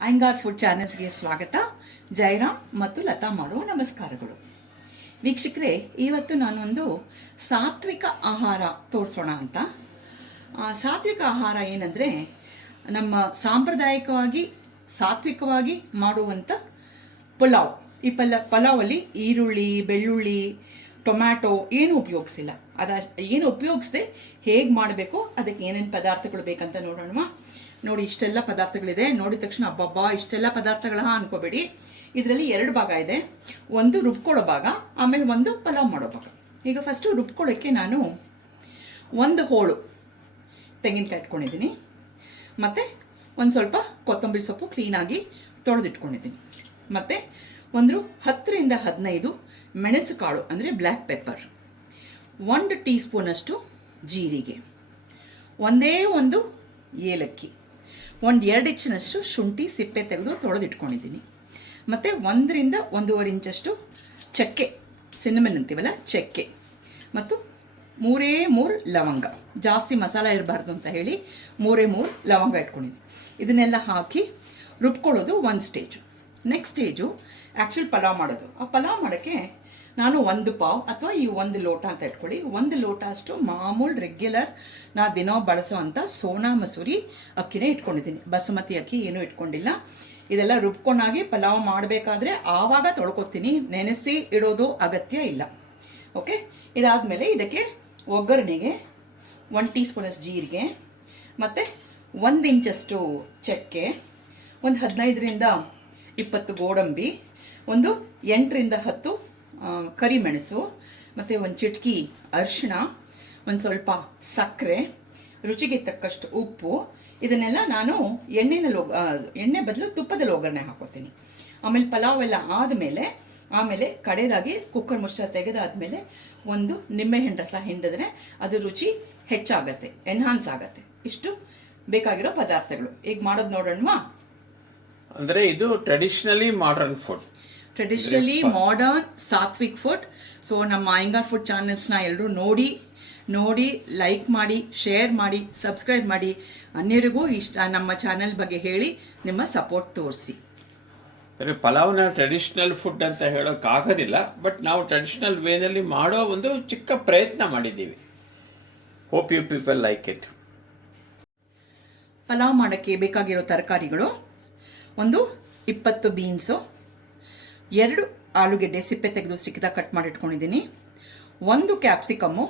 ಐಂಗಾರ್ food ಚಾನೆಲ್ಸ್ಗೆ ಸ್ವಾಗತ. ಜಯರಾಮ್ ಮತ್ತು ಲತಾ ಮಾಡುವ ನಮಸ್ಕಾರಗಳು. ವೀಕ್ಷಕರೇ, ಇವತ್ತು ನಾನೊಂದು ಸಾತ್ವಿಕ ಆಹಾರ ತೋರಿಸೋಣ ಅಂತ. ಸಾತ್ವಿಕ ಆಹಾರ ಏನಂದರೆ, ನಮ್ಮ ಸಾಂಪ್ರದಾಯಿಕವಾಗಿ ಸಾತ್ವಿಕವಾಗಿ ಮಾಡುವಂಥ ಪುಲಾವ್. ಈ ಪಲಾವಲ್ಲಿ ಈರುಳ್ಳಿ, ಬೆಳ್ಳುಳ್ಳಿ, ಟೊಮ್ಯಾಟೊ ಏನೂ ಉಪಯೋಗಿಸಿಲ್ಲ. ಏನು ಉಪಯೋಗಿಸದೆ ಹೇಗೆ ಮಾಡಬೇಕು, ಅದಕ್ಕೆ ಏನೇನು ಪದಾರ್ಥಗಳು ಬೇಕಂತ ನೋಡೋಣ. ನೋಡಿ, ಇಷ್ಟೆಲ್ಲ ಪದಾರ್ಥಗಳಿದೆ. ನೋಡಿದ ತಕ್ಷಣ ಅಬ್ಬಬ್ಬಾ ಇಷ್ಟೆಲ್ಲ ಪದಾರ್ಥಗಳ ಅನ್ಕೋಬೇಡಿ. ಇದರಲ್ಲಿ 2 ಭಾಗ ಇದೆ. ಒಂದು ರುಬ್ಕೊಳ್ಳೋ ಭಾಗ, ಆಮೇಲೆ ಒಂದು ಪಲಾವ್ ಮಾಡೋ ಭಾಗ. ಈಗ ಫಸ್ಟು ರುಬ್ಕೊಳ್ಳೋಕ್ಕೆ ನಾನು 1 ಹೋಳು ತೆಂಗಿನಕಾಯಿ ಇಟ್ಕೊಂಡಿದ್ದೀನಿ. ಮತ್ತು ಒಂದು ಸ್ವಲ್ಪ ಕೊತ್ತಂಬರಿ ಸೊಪ್ಪು ಕ್ಲೀನಾಗಿ ತೊಳೆದಿಟ್ಕೊಂಡಿದ್ದೀನಿ. ಮತ್ತು 10 ರಿಂದ 15 ಮೆಣಸು ಕಾಳು ಅಂದರೆ ಬ್ಲ್ಯಾಕ್ ಪೆಪ್ಪರ್, 1 ಟೀ ಸ್ಪೂನಷ್ಟು ಜೀರಿಗೆ, ಒಂದು ಏಲಕ್ಕಿ, 1-2 ಇಂಚಿನಷ್ಟು ಶುಂಠಿ ಸಿಪ್ಪೆ ತೆಗೆದು ತೊಳೆದಿಟ್ಕೊಂಡಿದ್ದೀನಿ. ಮತ್ತು 1 ರಿಂದ 1.5 ಇಂಚಷ್ಟು ಚಕ್ಕೆ, ಸಿನ್ನಮನ್ ಅಂತೀವಲ್ಲ ಚಕ್ಕೆ, ಮತ್ತು 3 ಲವಂಗ. ಜಾಸ್ತಿ ಮಸಾಲ ಇರಬಾರ್ದು ಅಂತ ಹೇಳಿ 3 ಲವಂಗ ಇಟ್ಕೊಂಡಿದ್ದೀನಿ. ಇದನ್ನೆಲ್ಲ ಹಾಕಿ ರುಬ್ಕೊಳ್ಳೋದು ಒಂದು stage. Next stage actually pulao ಮಾಡೋದು. ಆ ಪಲಾವ್ ಮಾಡೋಕ್ಕೆ ನಾನು 1 ಪಾವ್ ಅಥವಾ ಈ 1 ಲೋಟ ಅಂತ ಇಟ್ಕೊಳ್ಳಿ. 1 ಲೋಟ ಅಷ್ಟು ಮಾಮೂಲು ರೆಗ್ಯುಲರ್ ನಾ ದಿನ ಬಳಸೋ ಅಂಥ ಸೋನಾ ಮಸೂರಿ ಅಕ್ಕಿನೇ ಇಟ್ಕೊಂಡಿದ್ದೀನಿ. ಬಸುಮತಿ ಅಕ್ಕಿ ಏನೂ ಇಟ್ಕೊಂಡಿಲ್ಲ. ಇದೆಲ್ಲ ರುಬ್ಕೊಂಡಾಗಿ ಪಲಾವ್ ಮಾಡಬೇಕಾದ್ರೆ ಆವಾಗ ತೊಳ್ಕೊತೀನಿ, ನೆನೆಸಿ ಇಡೋದು ಅಗತ್ಯ ಇಲ್ಲ. ಓಕೆ, ಇದಾದಮೇಲೆ ಇದಕ್ಕೆ ಒಗ್ಗರಣೆಗೆ 1 ಟೀ ಸ್ಪೂನಷ್ಟು ಜೀರಿಗೆ, ಮತ್ತು 1 ಇಂಚಷ್ಟು ಚಕ್ಕೆ, 15 ರಿಂದ 20 ಗೋಡಂಬಿ, 8 ರಿಂದ 10 ಕರಿಮೆಣಸು, ಮತ್ತು 1 ಚಿಟಕಿ ಅರಿಶಿಣ, ಒಂದು ಸ್ವಲ್ಪ ಸಕ್ಕರೆ, ರುಚಿಗೆ ತಕ್ಕಷ್ಟು ಉಪ್ಪು. ಇದನ್ನೆಲ್ಲ ನಾನು ಎಣ್ಣೆ ಬದಲು ತುಪ್ಪದಲ್ಲಿ ಒಗ್ಗರಣೆ ಹಾಕೋತೀನಿ. ಆಮೇಲೆ ಪಲಾವ್ ಎಲ್ಲ ಆಮೇಲೆ ಕಡೆಯದಾಗಿ ಕುಕ್ಕರ್ ಮುಚ್ಚ ತೆಗೆದಾದ್ಮೇಲೆ 1 ನಿಂಬೆಹಣ್ಣು ರಸ ಹಿಂಡಿದ್ರೆ ಅದು ರುಚಿ ಹೆಚ್ಚಾಗತ್ತೆ, ಎನ್ಹಾನ್ಸ್ ಆಗತ್ತೆ. ಇಷ್ಟು ಬೇಕಾಗಿರೋ ಪದಾರ್ಥಗಳು. ಈಗ ಮಾಡೋದು ನೋಡೋಣವಾ? ಅಂದರೆ ಇದು traditionally modern Satvik food. So ನಮ್ಮ ಐಂಗಾರ್ ಫುಡ್ ಚಾನೆಲ್ಸ್ನ ಎಲ್ಲರೂ ನೋಡಿ ಲೈಕ್ ಮಾಡಿ, ಶೇರ್ ಮಾಡಿ, ಸಬ್ಸ್ಕ್ರೈಬ್ ಮಾಡಿ. ಅನ್ಯರಿಗೂ ನಮ್ಮ ಚಾನೆಲ್ ಬಗ್ಗೆ ಹೇಳಿ ನಿಮ್ಮ ಸಪೋರ್ಟ್ ತೋರಿಸಿ. ಪಲಾವ್ನ ಟ್ರೆಡಿಷನಲ್ ಫುಡ್ ಅಂತ ಹೇಳೋಕ್ಕಾಗೋದಿಲ್ಲ, ಬಟ್ ನಾವು ಟ್ರೆಡಿಷನಲ್ ವೇನಲ್ಲಿ ಮಾಡೋ ಒಂದು ಚಿಕ್ಕ ಪ್ರಯತ್ನ ಮಾಡಿದ್ದೀವಿ. Hope you people like it. Pulao ಮಾಡೋಕ್ಕೆ ಬೇಕಾಗಿರೋ ತರಕಾರಿಗಳು: 20 ಬೀನ್ಸು, 2 ಆಲೂಗೆಡ್ಡೆ ಸಿಪ್ಪೆ ತೆಗೆದು ಚಿಕ್ಕದಾಗಿ ಕಟ್ ಮಾಡಿಟ್ಕೊಂಡಿದ್ದೀನಿ, 1 ಕ್ಯಾಪ್ಸಿಕಮ್ಮು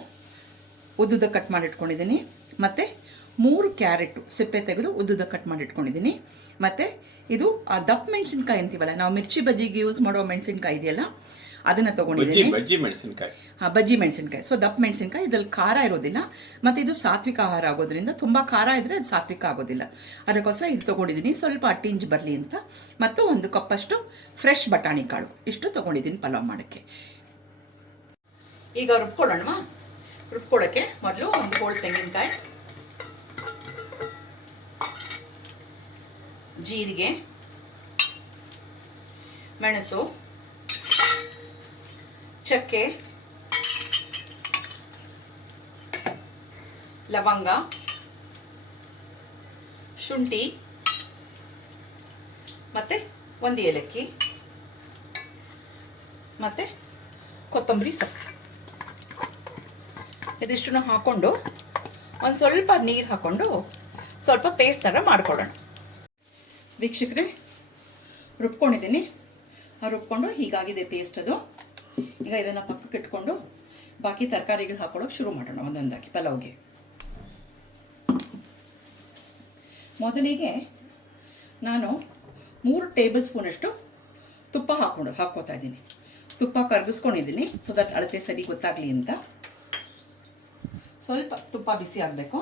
ಉದ್ದುದ ಕಟ್ ಮಾಡಿಟ್ಕೊಂಡಿದ್ದೀನಿ, ಮತ್ತು 3 ಕ್ಯಾರೆಟು ಸಿಪ್ಪೆ ತೆಗೆದು ಉದ್ದುದ ಕಟ್ ಮಾಡಿಟ್ಕೊಂಡಿದ್ದೀನಿ. ಮತ್ತು ಇದು ದಪ್ಪ ಮೆಣಸಿನ್ಕಾಯಿ ಅಂತೀವಲ್ಲ, ನಾವು ಮಿರ್ಚಿ ಬಜ್ಜಿಗೆ ಯೂಸ್ ಮಾಡೋ ಮೆಣಸಿನ್ಕಾಯಿ ಇದೆಯಲ್ಲ, ಅದನ್ನು ತೊಗೊಂಡಿದ್ದೀನಿ. ಬಜ್ಜಿ ಮೆಣಸಿನ್ಕಾಯಿ. ಸೊ ದಪ್ಪ ಮೆಣಸಿನ್ಕಾಯಿ. ಇದ್ರಲ್ಲಿ ಖಾರ ಇರೋದಿಲ್ಲ, ಮತ್ತು ಇದು ಸಾತ್ವಿಕ ಆಹಾರ ಆಗೋದ್ರಿಂದ ತುಂಬ ಖಾರ ಇದ್ದರೆ ಅದು ಸಾತ್ವಿಕ ಆಗೋದಿಲ್ಲ. ಅದಕ್ಕೋಸ್ಕರ ಇದು ತೊಗೊಂಡಿದ್ದೀನಿ, ಸ್ವಲ್ಪ ಅಟ್ಟಿಂಜ್ ಬರಲಿ ಅಂತ. ಮತ್ತು 1 ಕಪ್ಪಷ್ಟು ಫ್ರೆಶ್ ಬಟಾಣಿ ಕಾಳು. ಇಷ್ಟು ತೊಗೊಂಡಿದ್ದೀನಿ ಪಲಾವ್ ಮಾಡೋಕ್ಕೆ. ಈಗ ರುಬ್ಕೊಳ್ಳೋಣವಾ? ರುಬ್ಕೊಳ್ಳೋಕ್ಕೆ ಮೊದಲು 1 ಹೋಳು ತೆಂಗಿನಕಾಯಿ, ಜೀರಿಗೆ, ಮೆಣಸು, ಚಕ್ಕೆ, ಲವಂಗ, ಶುಂಠಿ, ಮತ್ತು 1 ಏಲಕ್ಕಿ, ಮತ್ತು ಕೊತ್ತಂಬರಿ ಸೊಪ್ಪು. ಇದಿಷ್ಟನ್ನು ಹಾಕ್ಕೊಂಡು ಒಂದು ಸ್ವಲ್ಪ ನೀರು ಹಾಕ್ಕೊಂಡು ಸ್ವಲ್ಪ ಪೇಸ್ಟ್ ಥರ ಮಾಡ್ಕೊಳ್ಳೋಣ. ವೀಕ್ಷಕರೇ, ರುಬ್ಕೊಂಡಿದ್ದೀನಿ. ರುಬ್ಕೊಂಡು ಹೀಗಾಗಿದೆ ಪೇಸ್ಟ್ ಅದು. ಈಗ ಇದನ್ನು ಪಕ್ಕಕ್ಕೆ ಇಟ್ಕೊಂಡು ಬಾಕಿ ತರಕಾರಿಗಳು ಹಾಕೊಳ್ಳೋಕೆ ಶುರು ಮಾಡೋಣ ಒಂದೊಂದಾಗಿ ಪಲಾವ್ಗೆ. ಮೊದಲಿಗೆ ನಾನು 3 ಟೇಬಲ್ ಸ್ಪೂನಷ್ಟು ತುಪ್ಪ ಹಾಕ್ಕೋತಾ ಇದ್ದೀನಿ. ತುಪ್ಪ ಕರಗಿಸ್ಕೊಂಡಿದ್ದೀನಿ, ಸೊ ದಟ್ ಅಳತೆ ಸರಿ ಗೊತ್ತಾಗಲಿ ಅಂತ. ಸ್ವಲ್ಪ ತುಪ್ಪ ಬಿಸಿ ಆಗಬೇಕು.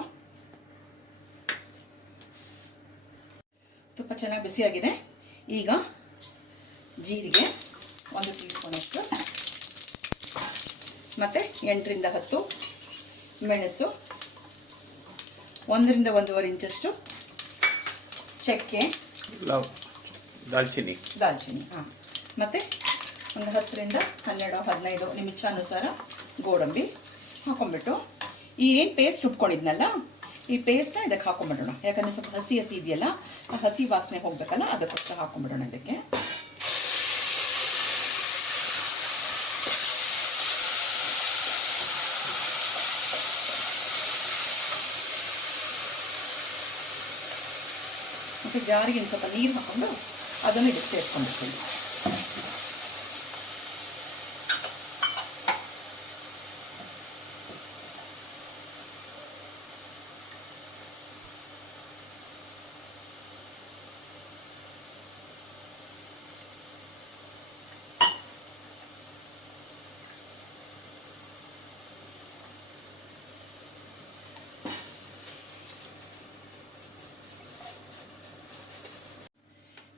ತುಪ್ಪ ಚೆನ್ನಾಗಿ ಬಿಸಿಯಾಗಿದೆ. ಈಗ ಜೀರಿಗೆ 1 ಟೀ ಸ್ಪೂನಷ್ಟು, ಮತ್ತು 8 ರಿಂದ 10 ಮೆಣಸು, 1 ರಿಂದ 1.5 ಇಂಚಷ್ಟು ಚಕ್ಕೆ, ದಾಲ್ಚಿನ್ನಿ, ಮತ್ತು 10 ರಿಂದ 12-15 ನಿಮ್ಮ ಇಚ್ಛಾನುಸಾರ ಗೋಡಂಬಿ ಹಾಕೊಂಡ್ಬಿಟ್ಟು ಈ ಏನು ಪೇಸ್ಟ್ ರುಬ್ಕೊಂಡಿದ್ನಲ್ಲ ಈ ಪೇಸ್ಟ್ನ ಇದಕ್ಕೆ ಹಾಕೊಂಡ್ಬಿಡೋಣ, ಯಾಕಂದರೆ ಸ್ವಲ್ಪ ಹಸಿ ಹಸಿ ಇದೆಯಲ್ಲ, ಆ ಹಸಿ ವಾಸನೆ ಹೋಗ್ಬೇಕಲ್ಲ, ಅದಕ್ಕೋಸ್ಕರ ಹಾಕೊಂಡ್ಬಿಡೋಣ ಇದಕ್ಕೆ. ಮತ್ತು ಜಾರಿಗೆ ಒಂದು ಸ್ವಲ್ಪ ನೀರು ಹಾಕ್ಕೊಂಡು ಅದನ್ನು ಇದಕ್ಕೆ ಸೇರಿಸ್ಕೊಂಡಿರ್ತೀನಿ.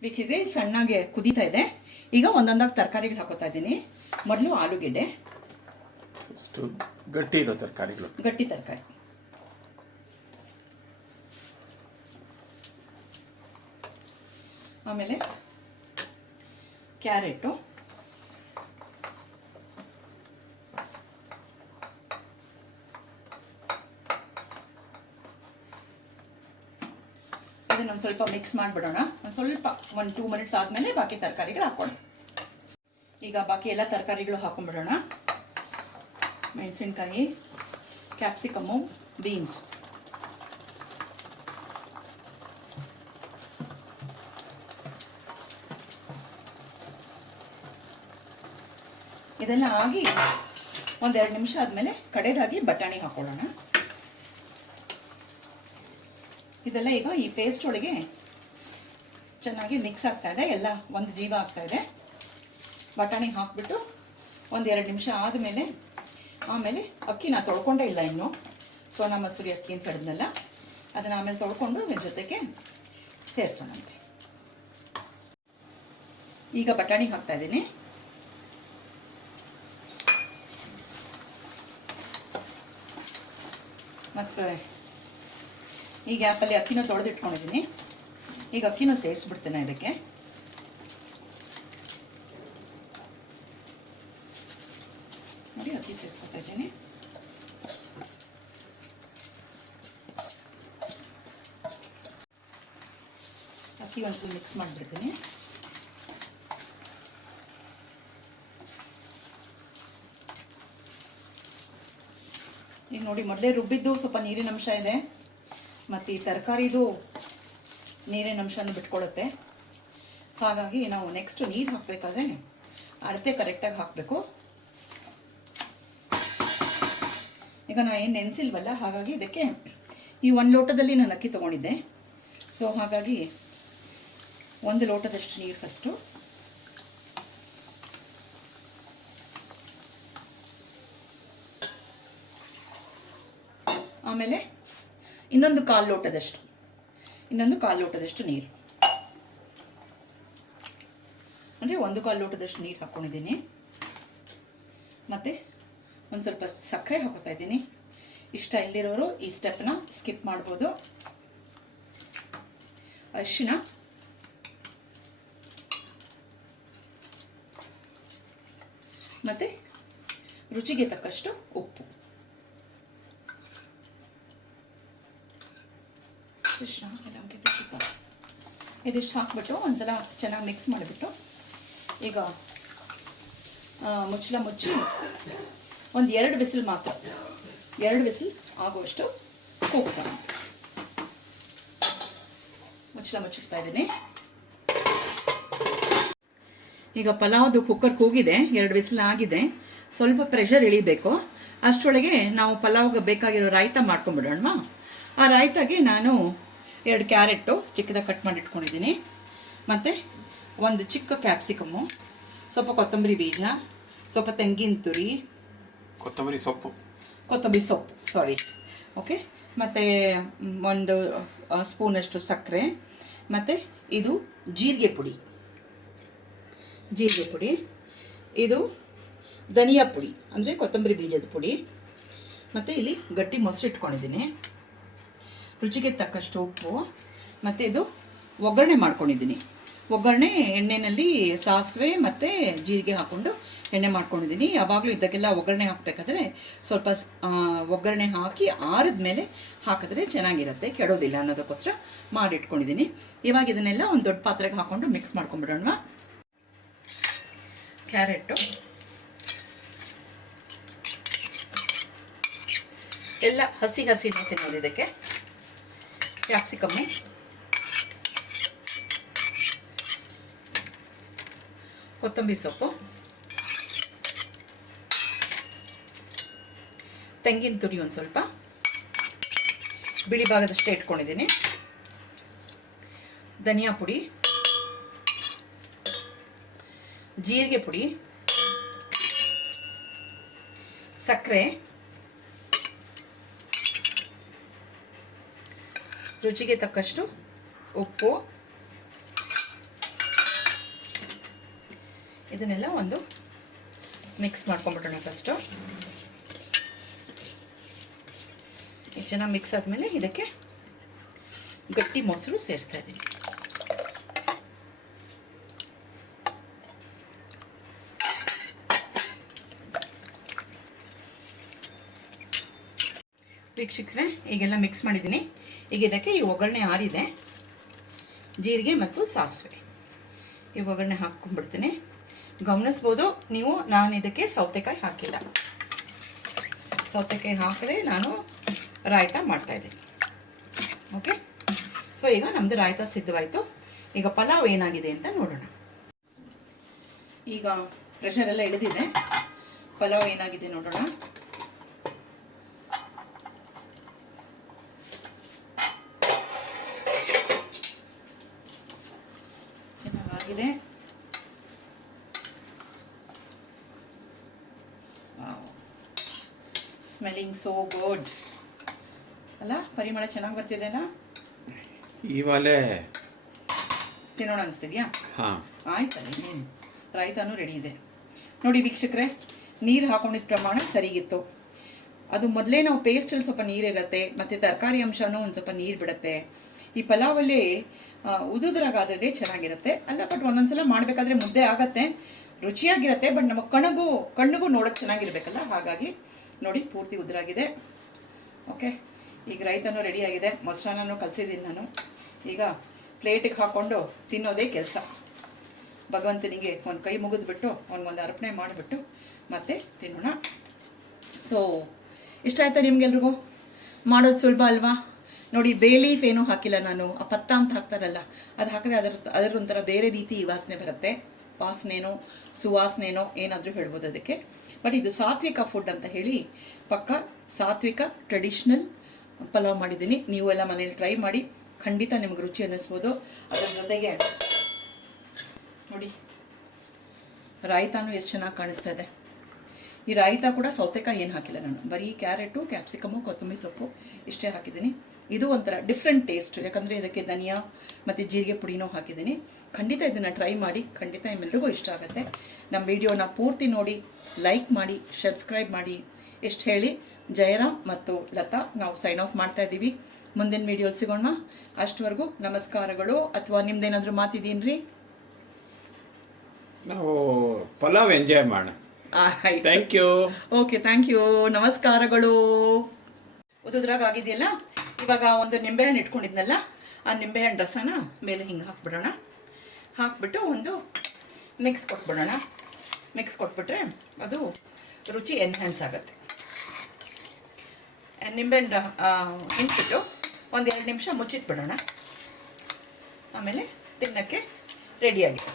ಬೇಕಿದ್ರೆ ಸಣ್ಣಗೆ ಕುದೀತಾ ಇದೆ. ಈಗ ಒಂದೊಂದಾಗಿ ತರಕಾರಿಗಳು ಹಾಕೋತಾ ಇದ್ದೀನಿ. ಮೊದಲು ಆಲೂಗೆಡ್ಡೆ, ಗಟ್ಟಿ ಇರೋ ತರಕಾರಿಗಳು, ಗಟ್ಟಿ ತರಕಾರಿ. ಆಮೇಲೆ ಕ್ಯಾರೆಟು, ಅದನ್ನೊಂದು ಸ್ವಲ್ಪ ಮಿಕ್ಸ್ ಮಾಡಿಬಿಡೋಣ. ಒಂದು ಸ್ವಲ್ಪ 1-2 ಮಿನಿಟ್ಸ್ ಆದಮೇಲೆ ಬಾಕಿ ತರಕಾರಿಗಳು ಹಾಕೋಣ. ಈಗ ಬಾಕಿ ಎಲ್ಲ ತರಕಾರಿಗಳು ಹಾಕೊಂಡ್ಬಿಡೋಣ. ಮೆಣಸಿನ್ಕಾಯಿ, ಕ್ಯಾಪ್ಸಿಕಮ್ಮು, ಬೀನ್ಸ್, ಇದೆಲ್ಲ ಆಗಿ 1-2 ನಿಮಿಷ ಆದಮೇಲೆ ಕಡೆದಾಗಿ ಬಟಾಣಿ ಹಾಕೊಳ್ಳೋಣ. ಇದೆಲ್ಲ ಈಗ ಈ ಪೇಸ್ಟ್ ಒಳಗೆ ಚೆನ್ನಾಗಿ ಮಿಕ್ಸ್ ಆಗ್ತಾ ಇದೆ, ಎಲ್ಲ ಒಂದು ಜೀವ ಆಗ್ತಾ ಇದೆ. ಬಟಾಣಿ ಹಾಕಿಬಿಟ್ಟು 1-2 ನಿಮಿಷ ಆದಮೇಲೆ ಆಮೇಲೆ ಅಕ್ಕಿ ನಾನು ತೊಳ್ಕೊಂಡೇ ಇಲ್ಲ ಇನ್ನು, ಸೋನಾ ಮಸೂರಿ ಅಕ್ಕಿ ಅಂತ ಹೇಳಿದ್ನಲ್ಲ, ಅದನ್ನು ಆಮೇಲೆ ತೊಳ್ಕೊಂಡು ಅದ್ರ ಜೊತೆಗೆ ಸೇರಿಸೋಣಂತೆ. ಈಗ ಬಟಾಣಿ ಹಾಕ್ತಾ ಇದ್ದೀನಿ. ಮತ್ತು ಈ ಗ್ಯಾಪಲ್ಲಿ ಅಕ್ಕಿನೂ ತೊಳೆದಿಟ್ಕೊಂಡಿದ್ದೀನಿ. ಈಗ ಅಕ್ಕಿನೂ ಸೇರಿಸ್ಬಿಡ್ತೇನೆ ಇದಕ್ಕೆ. ನೋಡಿ, ಅಕ್ಕಿ ಸೇರಿಸ್ಕೊತಾ ಇದ್ದೀನಿ. ಅಕ್ಕಿ ಒಂದ್ಸಲ ಮಿಕ್ಸ್ ಮಾಡಿಬಿಡ್ತೀನಿ. ಈಗ ನೋಡಿ, ಮೊದಲೇ ರುಬ್ಬಿದ್ದು ಸ್ವಲ್ಪ ನೀರಿನ ಅಂಶ ಇದೆ, ಮತ್ತು ಈ ತರಕಾರಿದು ನೀರಿನ ಅಂಶನೂ ಬಿಟ್ಕೊಳ್ಳುತ್ತೆ. ಹಾಗಾಗಿ ನಾವು ನೆಕ್ಸ್ಟ್ ನೀರು ಹಾಕಬೇಕಾದ್ರೆ ಅಳತೆ ಕರೆಕ್ಟಾಗಿ ಹಾಕಬೇಕು. ಈಗ ನಾನು ಏನು ನೆನೆಸಿಲ್ವಲ್ಲ, ಹಾಗಾಗಿ ಇದಕ್ಕೆ ಈ 1 ಲೋಟದಲ್ಲಿ ನಾನು ಅಕ್ಕಿ ತೊಗೊಂಡಿದ್ದೆ. ಸೊ ಹಾಗಾಗಿ 1 ಲೋಟದಷ್ಟು ನೀರು ಫಸ್ಟು, ಆಮೇಲೆ ಇನ್ನೊಂದು 1/4 ಲೋಟದಷ್ಟು ನೀರು, ಅಂದರೆ 1/4 ಲೋಟದಷ್ಟು ನೀರು ಹಾಕ್ಕೊಂಡಿದ್ದೀನಿ. ಮತ್ತು ಒಂದು ಸ್ವಲ್ಪ ಸಕ್ಕರೆ ಹಾಕೋತಾ ಇದ್ದೀನಿ. ಇಷ್ಟ ಇಲ್ದಿರೋರು ಈ ಸ್ಟೆಪ್ನ ಸ್ಕಿಪ್ ಮಾಡ್ಬೋದು. ಅರಿಶಿನ, ಮತ್ತು ರುಚಿಗೆ ತಕ್ಕಷ್ಟು ಉಪ್ಪು. ಇದಿಷ್ಟು ಹಾಕ್ಬಿಟ್ಟು ಒಂದ್ಸಲ ಚೆನ್ನಾಗಿ ಮಿಕ್ಸ್ ಮಾಡಿಬಿಟ್ಟು ಈಗ ಮುಚ್ಚಳ ಮುಚ್ಚಿ ಒಂದು 2 ವಿಸಿಲ್ ಮಾತ್ರ, 2 ವಿಸಿಲ್ ಆಗುವಷ್ಟು ಕೂಗ್ಸೋಣ. ಮುಚ್ಚಳ ಮುಚ್ಚಿಸ್ತಾ ಇದ್ದೀನಿ. ಈಗ ಪಲಾವ್ದು ಕುಕ್ಕರ್ ಕೂಗಿದೆ, 2 ವಿಸಿಲ್ ಆಗಿದೆ. ಸ್ವಲ್ಪ ಪ್ರೆಷರ್ ಇಳಿಬೇಕು. ಅಷ್ಟರೊಳಗೆ ನಾವು ಪಲಾವ್ಗೆ ಬೇಕಾಗಿರೋ ರಾಯ್ತ ಮಾಡ್ಕೊಂಡ್ಬಿಡೋಣ. ಆ ರಾಯ್ತಾಗೆ ನಾನು 2 ಕ್ಯಾರೆಟು ಚಿಕ್ಕದಾಗಿ ಕಟ್ ಮಾಡಿ ಇಟ್ಕೊಂಡಿದ್ದೀನಿ, ಮತ್ತು 1 ಚಿಕ್ಕ ಕ್ಯಾಪ್ಸಿಕಮ್ಮು, ಸ್ವಲ್ಪ ಕೊತ್ತಂಬರಿ ಬೀಜ, ಸ್ವಲ್ಪ ತೆಂಗಿನ ತುರಿ, ಕೊತ್ತಂಬರಿ ಸೊಪ್ಪು, ಸಾರಿ, ಓಕೆ, ಮತ್ತು 1 ಸ್ಪೂನಷ್ಟು ಸಕ್ಕರೆ, ಮತ್ತು ಇದು ಜೀರಿಗೆ ಪುಡಿ, ಇದು ಧನಿಯಾ ಪುಡಿ ಅಂದರೆ ಕೊತ್ತಂಬರಿ ಬೀಜದ ಪುಡಿ, ಮತ್ತು ಇಲ್ಲಿ ಗಟ್ಟಿ ಮೊಸರು ಇಟ್ಕೊಂಡಿದ್ದೀನಿ, ರುಚಿಗೆ ತಕ್ಕಷ್ಟು ಉಪ್ಪು, ಮತ್ತು ಇದು ಒಗ್ಗರಣೆ ಮಾಡ್ಕೊಂಡಿದ್ದೀನಿ. ಒಗ್ಗರಣೆ ಎಣ್ಣೆಯಲ್ಲಿ ಸಾಸಿವೆ ಮತ್ತು ಜೀರಿಗೆ ಹಾಕ್ಕೊಂಡು ಎಣ್ಣೆ ಮಾಡ್ಕೊಂಡಿದ್ದೀನಿ. ಯಾವಾಗಲೂ ಇದಕ್ಕೆಲ್ಲ ಒಗ್ಗರಣೆ ಹಾಕಬೇಕಾದ್ರೆ ಸ್ವಲ್ಪ ಒಗ್ಗರಣೆ ಹಾಕಿ ಆರಿದ್ಮೇಲೆ ಹಾಕಿದ್ರೆ ಚೆನ್ನಾಗಿರುತ್ತೆ, ಕೆಡೋದಿಲ್ಲ ಅನ್ನೋದಕ್ಕೋಸ್ಕರ ಮಾಡಿಟ್ಕೊಂಡಿದ್ದೀನಿ. ಇವಾಗ ಇದನ್ನೆಲ್ಲ ಒಂದು ದೊಡ್ಡ ಪಾತ್ರೆಗೆ ಹಾಕ್ಕೊಂಡು ಮಿಕ್ಸ್ ಮಾಡ್ಕೊಂಡ್ಬಿಡೋಣ. ಕ್ಯಾರೆಟು ಎಲ್ಲ ಹಸಿ ತಿನ್ನೋದು ಇದಕ್ಕೆ. ಕ್ಯಾಪ್ಸಿಕಮ್ಮು, ಕೊತ್ತಂಬರಿ ಸೊಪ್ಪು, ತೆಂಗಿನ ತುರಿ ಒಂದು ಸ್ವಲ್ಪ, ಬಿಳಿ ಭಾಗದಷ್ಟೇ ಇಟ್ಕೊಂಡಿದ್ದೀನಿ, ಧನಿಯಾ ಪುಡಿ, ಜೀರಿಗೆ ಪುಡಿ, ಸಕ್ಕರೆ, ರುಚಿಗೆ ತಕ್ಕಷ್ಟು ಉಪ್ಪು, ಇದನ್ನೆಲ್ಲ ಒಂದು ಮಿಕ್ಸ್ ಮಾಡ್ಕೊಂಡ್ಬಿಡೋಣ. ಫಸ್ಟು ಇದು ಚೆನ್ನಾಗಿ ಮಿಕ್ಸ್ ಆದಮೇಲೆ ಇದಕ್ಕೆ ಗಟ್ಟಿ ಮೊಸರು ಸೇರಿಸ್ತಾ ಇದ್ದೀನಿ. ವೀಕ್ಷಕರೇ, ಈಗೆಲ್ಲ ಮಿಕ್ಸ್ ಮಾಡಿದ್ದೀನಿ. ಈಗ ಇದಕ್ಕೆ ಈ ಒಗ್ಗರಣೆ ಆರಿದೆ. ಜೀರಿಗೆ ಮತ್ತು ಸಾಸಿವೆ ಈ ಒಗ್ಗರಣೆ ಹಾಕ್ಕೊಂಡ್ಬಿಡ್ತೀನಿ. ಗಮನಿಸ್ಬೋದು ನೀವು, ನಾನು ಇದಕ್ಕೆ ಸೌತೆಕಾಯಿ ಹಾಕಿಲ್ಲ. ಸೌತೆಕಾಯಿ ಹಾಕದೆ ನಾನು ರಾಯ್ತ ಮಾಡ್ತಾಯಿದ್ದೀನಿ. ಓಕೆ, ಸೊ ಈಗ ನಮ್ಮದು ರಾಯ್ತ ಸಿದ್ಧವಾಯಿತು. ಈಗ ಪಲಾವ್ ಏನಾಗಿದೆ ಅಂತ ನೋಡೋಣ. ಈಗ ಪ್ರೆಷರ್ ಎಲ್ಲ ಇಳಿದಿದೆ. ಪಲಾವ್ ಏನಾಗಿದೆ ನೋಡೋಣ. ಚೆನ್ನಾಗಿದೆ. ಸ್ಮೆಲ್ಲಿಂಗ್ ಸೋ ಗುಡ್ ಅಲ್ಲ, ಪರಿಮಳ ಚೆನ್ನಾಗಿ ಬರ್ತಿದೆ ಅಲ್ಲ. ಇವಾಗಲೇ ತಿನ್ನೋಣ ಅನಿಸ್ತಿದ್ಯಾ? ಹಾಂ, ಆಯ್ತಲ್ಲ. ರಾಯ್ತಾನು ರೆಡಿ ಇದೆ ನೋಡಿ ವೀಕ್ಷಕರೇ. ನೀರು ಹಾಕೊಂಡಿದ್ದ ಪ್ರಮಾಣ ಸರಿಗಿತ್ತು. ಅದು ಮೊದಲೇ ನಾವು ಪೇಸ್ಟಲ್ಲಿ ಸ್ವಲ್ಪ ನೀರಿರುತ್ತೆ, ಮತ್ತು ತರಕಾರಿ ಅಂಶನೂ ಒಂದು ಸ್ವಲ್ಪ ನೀರು ಬಿಡುತ್ತೆ. ಈ ಪಲಾವಲ್ಲಿ ಉದುದ್ರಾಗಾದ್ರೆ ಚೆನ್ನಾಗಿರುತ್ತೆ ಅಲ್ಲ. ಬಟ್ ಒಂದೊಂದ್ಸಲ ಮಾಡಬೇಕಾದ್ರೆ ಮುದ್ದೆ ಆಗತ್ತೆ, ರುಚಿಯಾಗಿರುತ್ತೆ. ಬಟ್ ನಮ್ಮ ಕಣ್ಣಿಗೂ ನೋಡೋಕ್ಕೆ ಚೆನ್ನಾಗಿರ್ಬೇಕಲ್ಲ. ಹಾಗಾಗಿ ನೋಡಿ ಪೂರ್ತಿ ಉದುರಾಗಿದೆ. ಓಕೆ, ಈಗ ರೈತನೂ ರೆಡಿಯಾಗಿದೆ. ಮೊಸರನ್ನೂ ಕಲಸಿದ್ದೀನಿ ನಾನು. ಈಗ ಪ್ಲೇಟಿಗೆ ಹಾಕ್ಕೊಂಡು ತಿನ್ನೋದೇ ಕೆಲಸ. ಭಗವಂತನಿಗೆ ಒಂದು ಕೈ ಮುಗಿದ್ಬಿಟ್ಟು ಒಂದು ಅರ್ಪಣೆ ಮಾಡಿಬಿಟ್ಟು ಮತ್ತೆ ತಿನ್ನೋಣ. ಸೊ ಇಷ್ಟ ಆಯ್ತಾ ನಿಮ್ಗೆಲ್ರಿಗೂ? ಮಾಡೋದು ಸುಲಭ ಅಲ್ವಾ? ನೋಡಿ, ಬೇ ಲೀಫ್ ಏನೂ ಹಾಕಿಲ್ಲ ನಾನು. ಆ ಪತ್ತ ಅಂತ ಹಾಕ್ತಾರಲ್ಲ, ಅದು ಹಾಕಿದ್ರೆ ಅದರೊಂಥರ ಬೇರೆ ರೀತಿ ವಾಸನೆ ಬರುತ್ತೆ. ವಾಸನೆನೋ ಸುವಾಸನೆನೋ ಏನಾದರೂ ಹೇಳ್ಬೋದು ಅದಕ್ಕೆ. ಬಟ್ ಇದು ಸಾತ್ವಿಕ ಫುಡ್ ಅಂತ ಹೇಳಿ ಪಕ್ಕ ಸಾತ್ವಿಕ ಟ್ರೆಡಿಷ್ನಲ್ ಪಲಾವ್ ಮಾಡಿದ್ದೀನಿ. ನೀವು ಎಲ್ಲ ಮನೇಲಿ ಟ್ರೈ ಮಾಡಿ, ಖಂಡಿತ ನಿಮ್ಗೆ ರುಚಿ ಅನ್ನಿಸ್ಬೋದು. ಅದರ ಜೊತೆಗೆ ನೋಡಿ ರಾಯ್ತಾನು ಎಷ್ಟು ಚೆನ್ನಾಗಿ ಕಾಣಿಸ್ತಾ ಇದೆ. ಈ ರಾಯ್ತಾ ಕೂಡ ಸೌತೆಕಾಯಿ ಏನು ಹಾಕಿಲ್ಲ ನಾನು, ಬರೀ ಕ್ಯಾರೆಟು, ಕ್ಯಾಪ್ಸಿಕಮು, ಕೊತ್ತಂಬರಿ ಸೊಪ್ಪು ಇಷ್ಟೇ ಹಾಕಿದ್ದೀನಿ. ಇದು ಒಂಥರ ಡಿಫ್ರೆಂಟ್ ಟೇಸ್ಟ್, ಯಾಕಂದರೆ ಇದಕ್ಕೆ ಧನಿಯಾ ಮತ್ತು ಜೀರಿಗೆ ಪುಡಿನೂ ಹಾಕಿದ್ದೀನಿ. ಖಂಡಿತ ಇದನ್ನು ಟ್ರೈ ಮಾಡಿ, ಖಂಡಿತ ನಿಮ್ಮೆಲ್ರಿಗೂ ಇಷ್ಟ ಆಗುತ್ತೆ. ನಮ್ಮ ವಿಡಿಯೋನ ಪೂರ್ತಿ ನೋಡಿ, ಲೈಕ್ ಮಾಡಿ, ಸಬ್ಸ್ಕ್ರೈಬ್ ಮಾಡಿ. ಎಷ್ಟು ಹೇಳಿ ಜಯರಾಮ್ ಮತ್ತು ಲತಾ ನಾವು ಸೈನ್ ಆಫ್ ಮಾಡ್ತಾ ಇದ್ದೀವಿ. ಮುಂದಿನ ವಿಡಿಯೋಲಿ ಸಿಗೋಣ. ಅಷ್ಟವರೆಗೂ ನಮಸ್ಕಾರಗಳು. ಅಥವಾ ನಿಮ್ದೇನಾದರೂ ಮಾತಿದೀನ್ರಿ? ನಾವು ಪಲಾವ್ ಎಂಜಾಯ್ ಮಾಡೋಣ. Thank you. Okay, thank you, ನಮಸ್ಕಾರಗಳು. ಉದುದ್ರಾಗಿದೆಯಲ್ಲ, ಇವಾಗ ಒಂದು ನಿಂಬೆಹಣ್ಣು ಇಟ್ಕೊಂಡಿದ್ನಲ್ಲ, ಆ ನಿಂಬೆಹಣ್ಣು ರಸನ ಮೇಲೆ ಹಿಂಗೆ ಹಾಕ್ಬಿಡೋಣ. ಹಾಕ್ಬಿಟ್ಟು ಒಂದು ಮಿಕ್ಸ್ ಕೊಟ್ಬಿಡೋಣ. ಮಿಕ್ಸ್ ಕೊಟ್ಬಿಟ್ರೆ ಅದು ರುಚಿ ಎನ್ಹ್ಯಾನ್ಸ್ ಆಗುತ್ತೆ. ನಿಂಬೆಹಣ್ಣು ಹಿಂಡ್ಬಿಟ್ಟು ಒಂದು 2 ನಿಮಿಷ ಮುಚ್ಚಿಟ್ಬಿಡೋಣ. ಆಮೇಲೆ ತಿನ್ನೋಕ್ಕೆ ರೆಡಿಯಾಗಿದೆ.